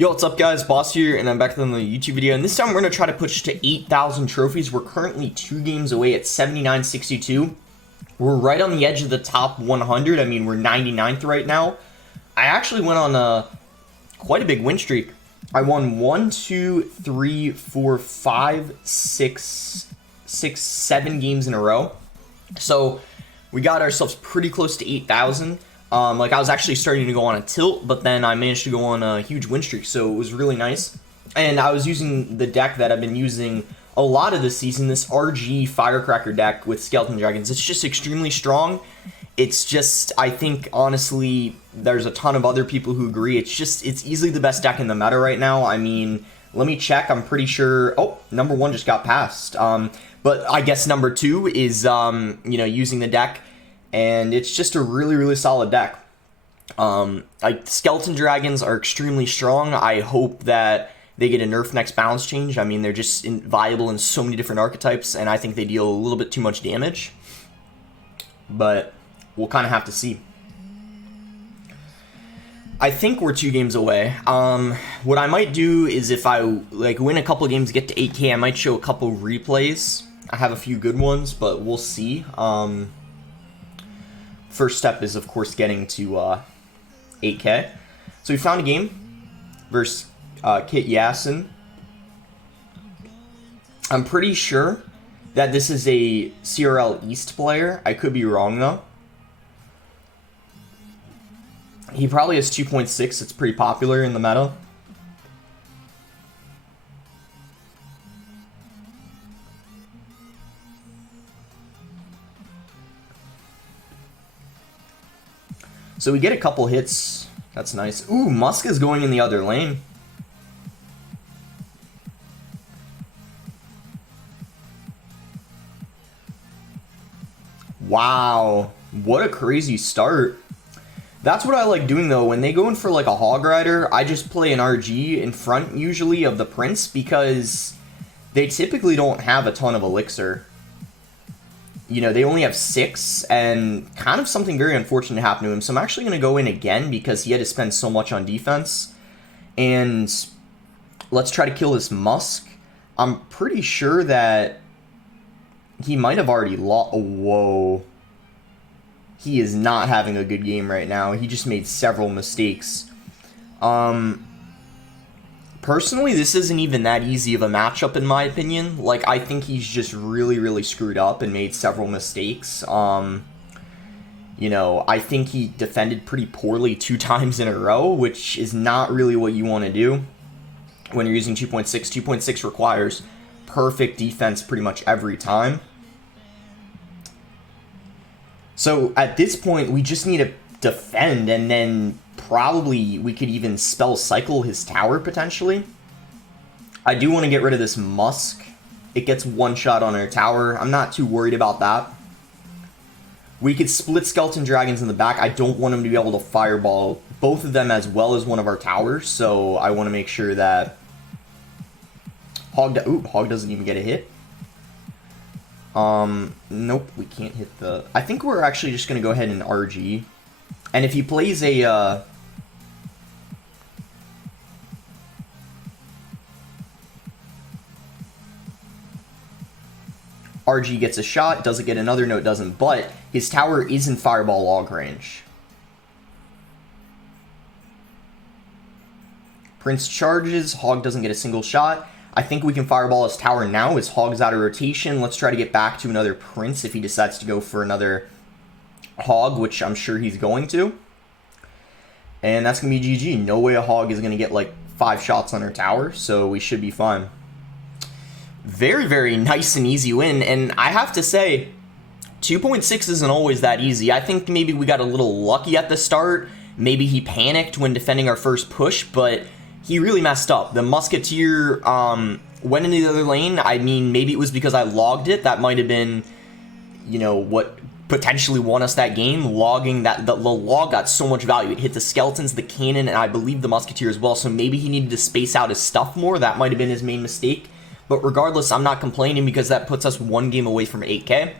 Yo, what's up guys, Boss here, and I'm back on the YouTube video, and this time we're going to try to push to 8,000 trophies. We're currently 2 games away at 79.62. We're right on the edge of the top 100. I mean, we're 99th right now. I actually went on quite a big win streak. I won 1, 2, 3, 4, 5, 6, 7 games in a row. So we got ourselves pretty close to 8,000. Like, I was actually starting to go on a tilt, but then I managed to go on a huge win streak, so it was really nice. And I was using the deck that I've been using a lot of this season, this RG firecracker deck with skeleton dragons. It's just extremely strong. It's just, I think, honestly, there's a ton of other people who agree. It's easily the best deck in the meta right now. I mean, let me check. I'm pretty sure, oh, number 1 just got passed. But I guess number 2 is, using the deck. And it's just a really, really solid deck. Skeleton dragons are extremely strong. I hope that they get a nerf next balance change. I mean, they're just viable in so many different archetypes, and I think they deal a little bit too much damage. But we'll kind of have to see. I think we're 2 games away. What I might do is if I win a couple of games, get to 8K, I might show a couple replays. I have a few good ones, but we'll see. First step is, of course, getting to 8K. So we found a game versus Kit Yasin. I'm pretty sure that this is a CRL East player. I could be wrong, though. He probably has 2.6. It's pretty popular in the meta. So we get a couple hits. That's nice. Ooh, Musk is going in the other lane. Wow. What a crazy start. That's what I like doing, though. When they go in for like a Hog Rider, I just play an RG in front, usually, of the Prince, because they typically don't have a ton of Elixir. You know, they only have 6, and kind of something very unfortunate happened to him. So I'm actually going to go in again because he had to spend so much on defense. And let's try to kill this Musk. I'm pretty sure that he might have already lost. Whoa. He is not having a good game right now. He just made several mistakes. Personally, this isn't even that easy of a matchup, in my opinion. Like, I think he's just really, really screwed up and made several mistakes. I think he defended pretty poorly 2 times in a row, which is not really what you want to do when you're using 2.6. 2.6 requires perfect defense pretty much every time. So, at this point, we just need to defend, and then probably we could even spell cycle his tower, potentially. I do want to get rid of this Musk. It gets 1 shot on our tower. I'm not too worried about that. We could split Skeleton Dragons in the back. I don't want him to be able to fireball both of them as well as one of our towers, so I want to make sure that Hog doesn't even get a hit. Nope, we can't hit the... I think we're actually just going to go ahead and RG. And if he plays a, RG gets a shot, doesn't get another, no it doesn't, but his tower is in fireball log range. Prince charges, Hog doesn't get a single shot. I think we can fireball his tower now as Hog's out of rotation. Let's try to get back to another Prince if he decides to go for another Hog, which I'm sure he's going to. And that's going to be GG. No way a Hog is going to get like 5 shots on her tower, so we should be fine. Very, very nice and easy win, and I have to say, 2.6 isn't always that easy. I think maybe we got a little lucky at the start. Maybe he panicked when defending our first push, but he really messed up. The Musketeer went into the other lane. I mean, maybe it was because I logged it. That might have been, what potentially won us that game. Logging that, the log got so much value. It hit the skeletons, the cannon, and I believe the Musketeer as well. So maybe he needed to space out his stuff more. That might have been his main mistake. But regardless, I'm not complaining because that puts us 1 game away from 8K.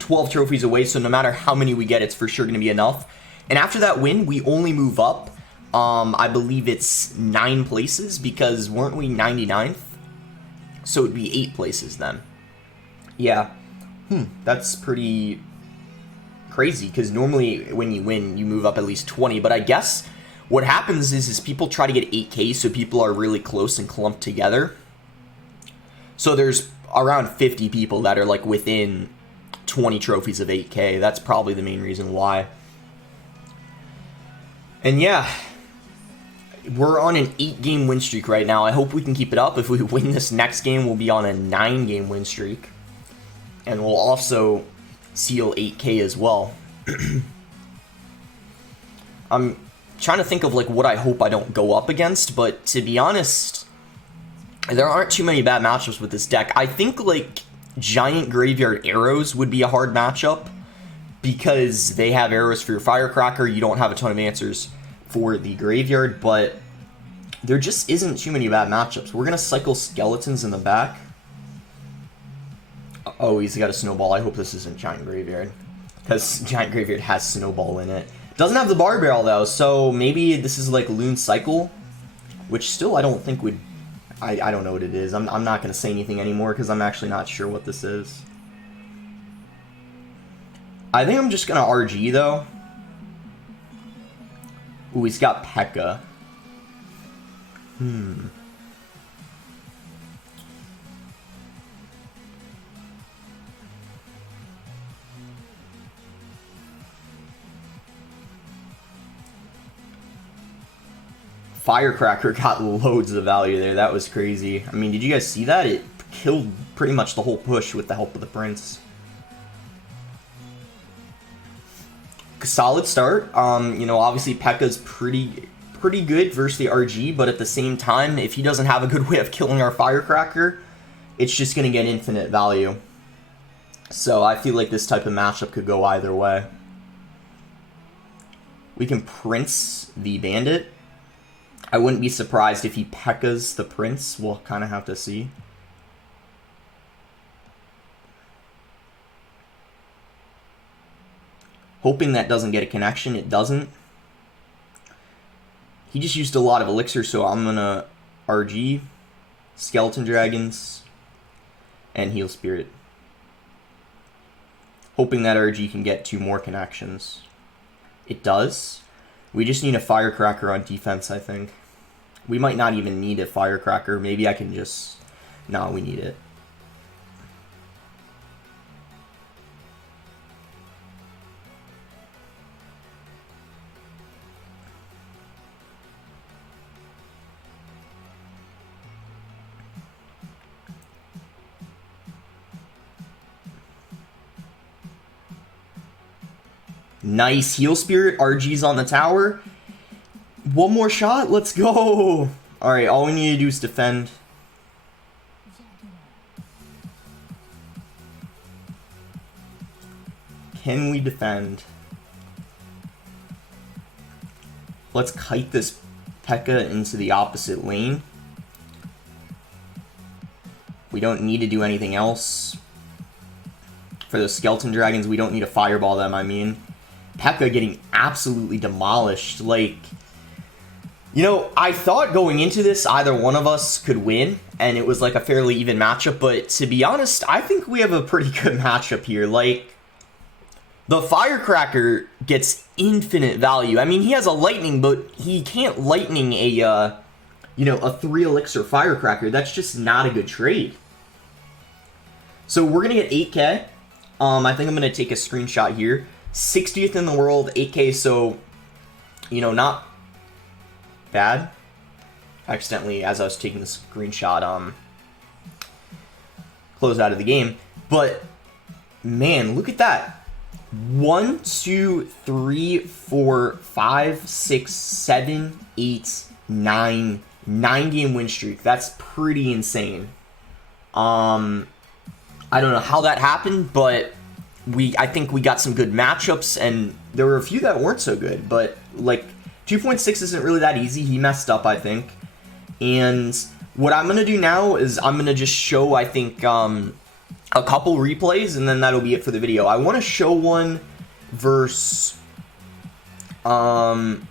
12 trophies away, so no matter how many we get, it's for sure going to be enough. And after that win, we only move up I believe it's 9 places, because weren't we 99th? So it'd be 8 places then. Yeah. That's pretty crazy, because normally when you win, you move up at least 20, but I guess what happens is people try to get 8K, so people are really close and clumped together. So there's around 50 people that are like within 20 trophies of 8K. That's probably the main reason why. And yeah, we're on an 8-game win streak right now. I hope we can keep it up. If we win this next game, we'll be on a 9-game win streak. And we'll also seal 8K as well. I'm trying to think of like what I hope I don't go up against, but to be honest, there aren't too many bad matchups with this deck. I think like Giant Graveyard Arrows would be a hard matchup, because they have arrows for your firecracker. You don't have a ton of answers for the graveyard, but there just isn't too many bad matchups. We're gonna cycle skeletons in the back. Oh, he's got a snowball. I hope this isn't Giant Graveyard, because Giant Graveyard has snowball in it. Doesn't have the bar barrel though, so maybe this is like Loon Cycle, which still I don't think would... I don't know what it is. I'm not going to say anything anymore, because I'm actually not sure what this is. I think I'm just going to RG though. Ooh, he's got P.E.K.K.A. Firecracker got loads of value there. That was crazy. I mean, did you guys see that? It killed pretty much the whole push with the help of the Prince. Solid start. You know, obviously P.E.K.K.A's pretty good versus the RG, but at the same time, if he doesn't have a good way of killing our Firecracker, it's just going to get infinite value. So I feel like this type of matchup could go either way. We can Prince the Bandit. I wouldn't be surprised if he P.E.K.K.A's the Prince. We'll kind of have to see. Hoping that doesn't get a connection. It doesn't. He just used a lot of elixir, so I'm going to RG, Skeleton Dragons, and Heal Spirit. Hoping that RG can get 2 more connections. It does. We just need a Firecracker on defense, I think. We might not even need a Firecracker. Maybe I can just... No, we need it. Nice. Heal Spirit. RG's on the tower. One more shot. Let's go. Alright, all we need to do is defend. Can we defend? Let's kite this P.E.K.K.A into the opposite lane. We don't need to do anything else. For the Skeleton Dragons, we don't need to fireball them, I mean. P.E.K.K.A getting absolutely demolished. Like, you know, I thought going into this either one of us could win, and it was like a fairly even matchup, but to be honest, I think we have a pretty good matchup here. Like, the Firecracker gets infinite value. I mean, he has a lightning, but he can't lightning a, you know, a 3 elixir Firecracker. That's just not a good trade. So we're going to get 8K. I think I'm going to take a screenshot here. 60th in the world, 8K, so, you know, not bad. Accidentally, as I was taking the screenshot, close out of the game. But, man, look at that. 1, 2, 3, 4, 5, 6, 7, 8, 9. 9-game win streak. That's pretty insane. I don't know how that happened, but I think we got some good matchups, and there were a few that weren't so good, but like 2.6 isn't really that easy. He messed up, I think. And what I'm going to do now is I'm going to just show, I think, a couple replays, and then that'll be it for the video. I want to show one versus kind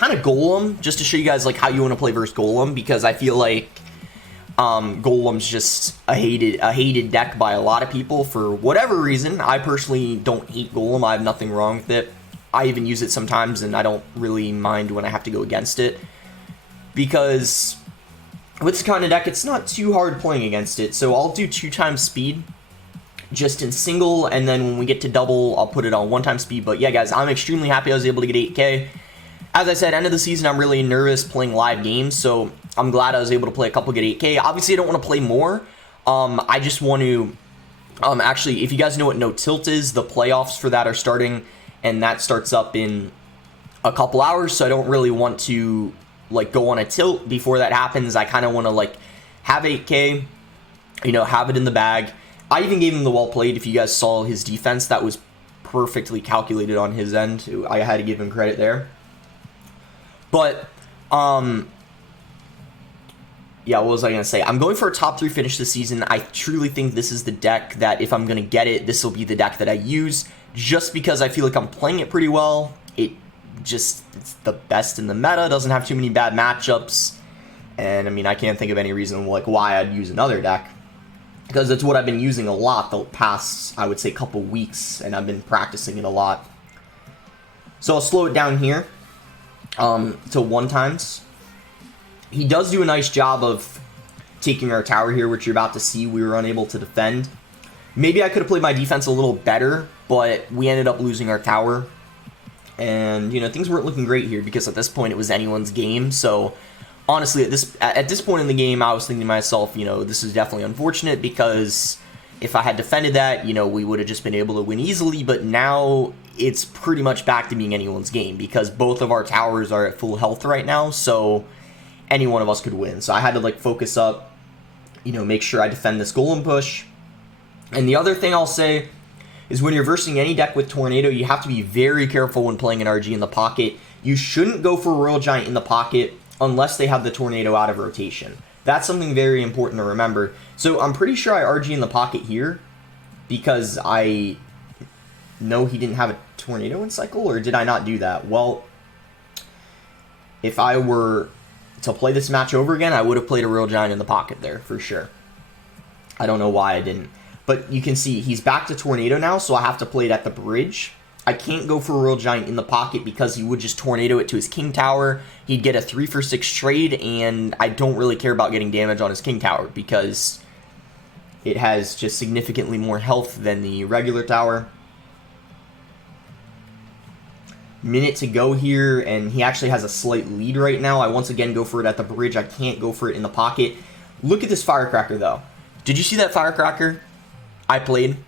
kind of golem, just to show you guys like how you want to play versus golem, because I feel like golem's just a hated deck by a lot of people for whatever reason. I personally don't hate golem. I have nothing wrong with it. I even use it sometimes, and I don't really mind when I have to go against it, because with this kind of deck, it's not too hard playing against it. So I'll do 2 times speed just in single, and then when we get to double, I'll put it on 1 time speed. But yeah, guys, I'm extremely happy I was able to get 8K. As I said, end of the season, I'm really nervous playing live games, so I'm glad I was able to play a couple, get 8K. Obviously, I don't want to play more. I just want to, actually, if you guys know what No Tilt is, the playoffs for that are starting, and that starts up in a couple hours, so I don't really want to, like, go on a tilt before that happens. I kind of want to, like, have 8K, you know, have it in the bag. I even gave him the well played. If you guys saw his defense, that was perfectly calculated on his end. I had to give him credit there. But, yeah, what was I going to say? I'm going for a top 3 finish this season. I truly think this is the deck that, if I'm going to get it, this will be the deck that I use, just because I feel like I'm playing it pretty well. It's the best in the meta, doesn't have too many bad matchups, and I mean, I can't think of any reason like why I'd use another deck, because it's what I've been using a lot the past, I would say, couple weeks, and I've been practicing it a lot. So I'll slow it down here to 1 times. He does do a nice job of taking our tower here, which you're about to see. We were unable to defend. Maybe I could have played my defense a little better, but we ended up losing our tower. And, you know, things weren't looking great here, because at this point it was anyone's game. So, honestly, at this point in the game, I was thinking to myself, you know, this is definitely unfortunate, because if I had defended that, you know, we would have just been able to win easily. But now it's pretty much back to being anyone's game, because both of our towers are at full health right now. So any one of us could win. So I had to, like, focus up, you know, make sure I defend this golem push. And the other thing I'll say is, when you're versing any deck with Tornado, you have to be very careful when playing an RG in the pocket. You shouldn't go for a Royal Giant in the pocket unless they have the Tornado out of rotation. That's something very important to remember. So I'm pretty sure I RG in the pocket here, because I know he didn't have a Tornado in cycle, or did I not do that? Well, if I were to play this match over again, I would have played a Royal Giant in the pocket there, for sure. I don't know why I didn't. But you can see he's back to Tornado now, so I have to play it at the bridge. I can't go for a Royal Giant in the pocket, because he would just Tornado it to his King Tower. He'd get a 3 for 6 trade, and I don't really care about getting damage on his King Tower, because it has just significantly more health than the regular tower. Minute to go here, and he actually has a slight lead right now. I once again go for it at the bridge. I can't go for it in the pocket. Look at this firecracker, though. Did you see that firecracker I played?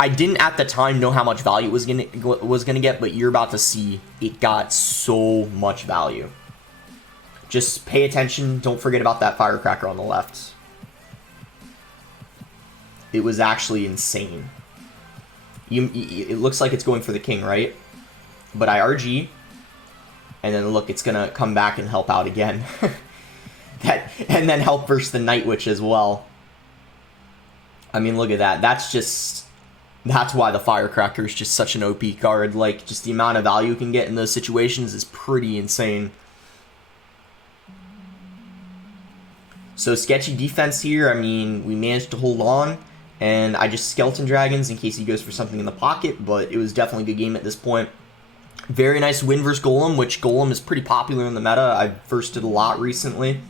I didn't at the time know how much value it was gonna get, but you're about to see it got so much value. Just pay attention. Don't forget about that firecracker on the left. It was actually insane. It looks like it's going for the king, right? But I RG, and then look, it's gonna come back and help out again. And then help versus the Night Witch as well. I mean, look at that. That's why the Firecracker is just such an OP card. Like, just the amount of value you can get in those situations is pretty insane. So, sketchy defense here. I mean, we managed to hold on. And I just Skeleton Dragons in case he goes for something in the pocket. But it was definitely a good game at this point. Very nice win versus Golem, which Golem is pretty popular in the meta. I've versed it a lot recently.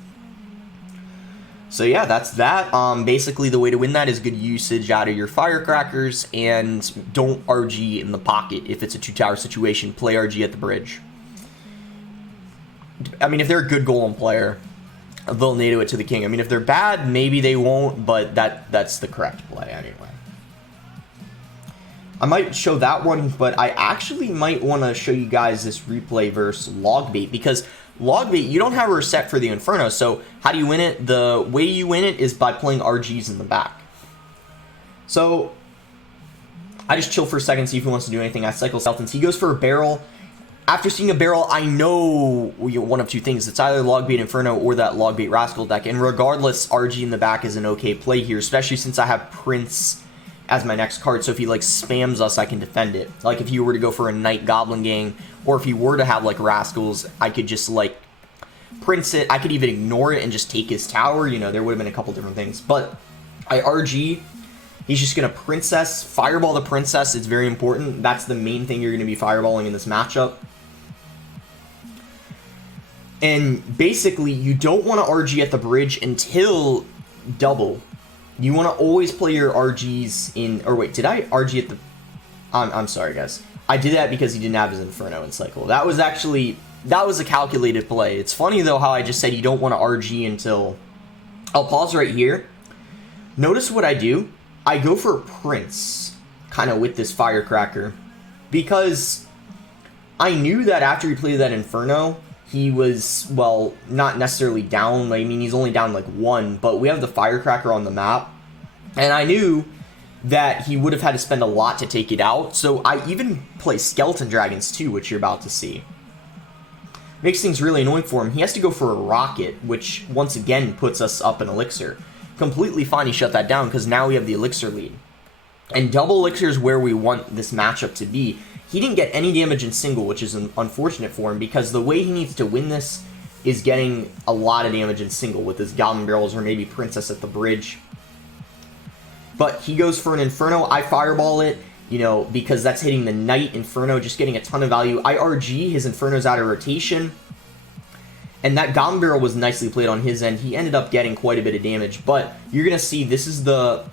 So yeah, that's that. Basically, the way to win that is good usage out of your Firecrackers, and don't RG in the pocket if it's a 2-tower situation. Play RG at the bridge. I mean, if they're a good Golem player, they'll NATO it to the king. I mean, if they're bad, maybe they won't, but that's the correct play anyway. I might show that one, but I actually might want to show you guys this replay versus Logbait, because Logbait, you don't have a reset for the Inferno, so how do you win it? The way you win it is by playing RGs in the back. So, I just chill for a second, see if he wants to do anything. I cycle Skeletons. He goes for a barrel. After seeing a barrel, I know one of two things. It's either Logbait Inferno or that Logbait Rascal deck, and regardless, RG in the back is an okay play here, especially since I have Prince as my next card, so if he like spams us, I can defend it. Like if you were to go for a Night Goblin Gang Or if he were to have, like, Rascals, I could just, like, Prince it. I could even ignore it and just take his tower. You know, there would have been a couple different things. But I RG. He's just going to Princess. Fireball the Princess. It's very important. That's the main thing you're going to be fireballing in this matchup. And basically, you don't want to RG at the bridge until double. You want to always play your RGs in... Or wait, did I RG at the... I'm sorry, guys. I did that because he didn't have his Inferno in cycle. That was actually... That was a calculated play. It's funny, though, how I just said you don't want to RG until... I'll pause right here. Notice what I do. I go for a Prince, kind of with this Firecracker. Because I knew that after he played that Inferno... He was, well, not necessarily down. I mean, he's only down like 1, but we have the Firecracker on the map. And I knew that he would have had to spend a lot to take it out. So I even play Skeleton Dragons too, which you're about to see. Makes things really annoying for him. He has to go for a Rocket, which once again puts us up in Elixir. Completely fine he shut that down because now we have the Elixir lead. And double Elixir is where we want this matchup to be. He didn't get any damage in single, which is unfortunate for him, because the way he needs to win this is getting a lot of damage in single with his Goblin Barrels or maybe Princess at the bridge. But he goes for an Inferno. I Fireball it, you know, because that's hitting the Knight Inferno, just getting a ton of value. I RG, his Inferno's out of rotation. And that Goblin Barrel was nicely played on his end. He ended up getting quite a bit of damage, but you're going to see this is the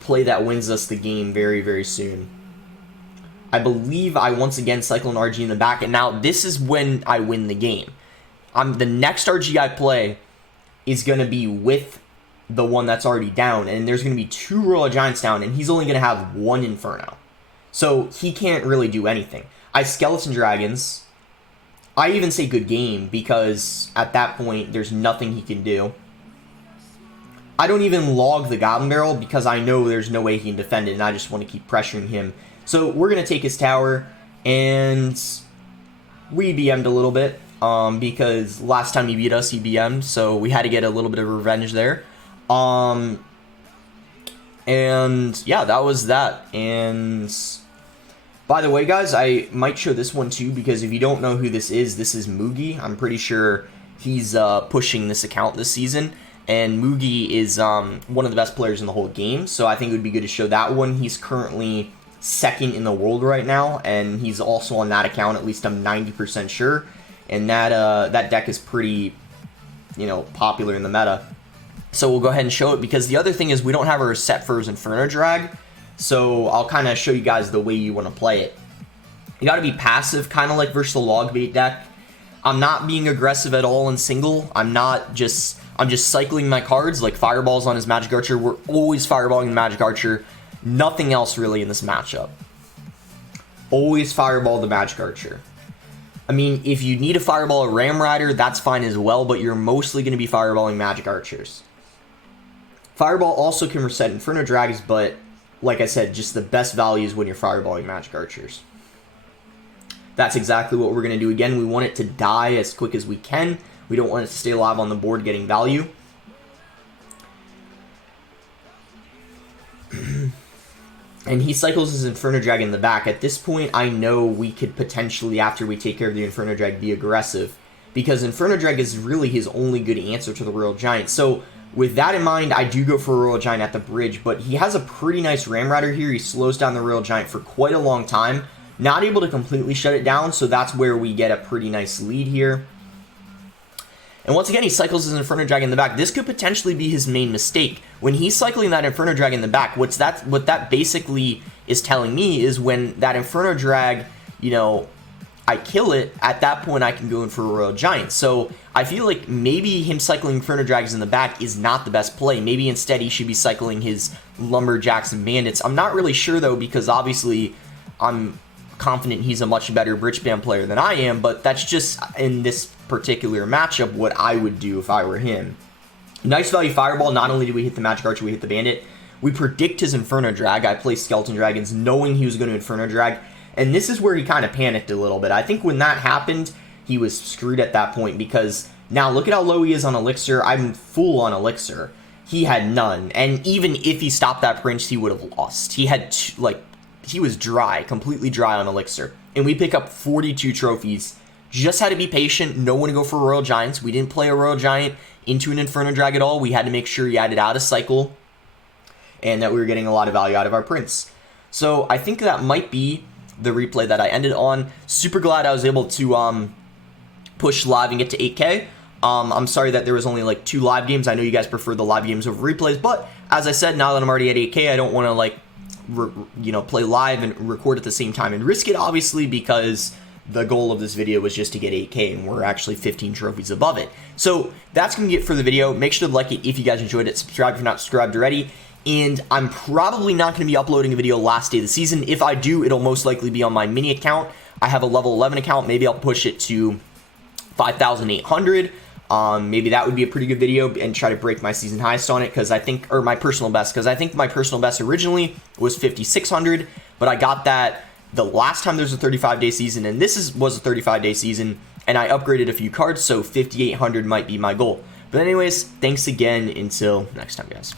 play that wins us the game very, very soon. I believe I once again cycle an RG in the back, and now this is when I win the game. The next RG I play is going to be with the one that's already down, and there's going to be 2 Royal Giants down, and he's only going to have 1 Inferno. So he can't really do anything. I Skeleton Dragons. I even say good game, because at that point, there's nothing he can do. I don't even log the Goblin Barrel, because I know there's no way he can defend it, and I just want to keep pressuring him. So we're going to take his tower, and we BM'd a little bit, because last time he beat us, he BM'd, so we had to get a little bit of revenge there. And yeah, that was that. And by the way, guys, I might show this one too, because if you don't know who this is Mugi. I'm pretty sure he's pushing this account this season. And Mugi is one of the best players in the whole game, so I think it would be good to show that one. He's currently 2nd in the world right now, and he's also on that account, at least I'm 90% sure. And that deck is pretty, you know, popular in the meta. So we'll go ahead and show it, because the other thing is we don't have our set for his Inferno Drag, so I'll kind of show you guys the way you want to play it. You got to be passive, kind of like versus the log bait deck. I'm not being aggressive at all in single. I'm just cycling my cards, like Fireballs on his Magic Archer. We're always fireballing the Magic Archer. Nothing else really in this matchup. Always fireball the Magic Archer. I mean, if you need to fireball a Ram Rider, that's fine as well, but you're mostly going to be fireballing Magic Archers. Fireball also can reset Inferno Dragons, but like I said, just the best values when you're fireballing Magic Archers. That's exactly what we're going to do. Again, we want it to die as quick as we can. We don't want it to stay alive on the board getting value. And he cycles his Inferno Dragon in the back. At this point, I know we could potentially, after we take care of the Inferno Drag, be aggressive. Because Inferno Drag is really his only good answer to the Royal Giant. So, with that in mind, I do go for a Royal Giant at the bridge. But he has a pretty nice Ram Rider here. He slows down the Royal Giant for quite a long time. Not able to completely shut it down, so that's where we get a pretty nice lead here. And once again, he cycles his Inferno Dragon in the back. This could potentially be his main mistake. When he's cycling that Inferno Dragon in the back, what that basically is telling me is when that Inferno Drag, you know, I kill it, at that point I can go in for a Royal Giant. So I feel like maybe him cycling Inferno Dragons in the back is not the best play. Maybe instead he should be cycling his Lumberjacks and Bandits. I'm not really sure though, because obviously I'm confident he's a much better bridge spam player than I am, but that's just in this particular matchup what I would do if I were him. Nice value Fireball. Not only do we hit the Magic Archer, we hit the Bandit. We predict his Inferno Drag. I play Skeleton Dragons knowing he was going to Inferno Drag, and this is where he kind of panicked a little bit. I think when that happened, he was screwed at that point, because now look at how low he is on Elixir. I'm full on Elixir. He had none, and even if he stopped that Prince, he would have lost. He had like he was dry, completely dry on elixir. And we pick up 42 trophies. Just had to be patient, no one to go for Royal Giants. We didn't play a Royal Giant into an Inferno Drag at all. We had to make sure he had it out of cycle and that we were getting a lot of value out of our prints. So I think that might be the replay that I ended on. Super glad I was able to push live and get to 8K. I'm sorry that there was only like 2 live games. I know you guys prefer the live games over replays, but as I said, now that I'm already at 8K, I don't want to like, play live and record at the same time and risk it, obviously, because the goal of this video was just to get 8K, and we're actually 15 trophies above it. So that's going to be it for the video. Make sure to like it if you guys enjoyed it. Subscribe if you're not subscribed already. And I'm probably not going to be uploading a video last day of the season. If I do, it'll most likely be on my mini account. I have a level 11 account. Maybe I'll push it to 5,800. Maybe that would be a pretty good video and try to break my season highest on it, because I think, or my personal best, because I think my personal best originally was 5,600, but I got that the last time there was a 35-day season, and this was a 35-day season, and I upgraded a few cards, so 5,800 might be my goal. But anyways, thanks again. Until next time, guys.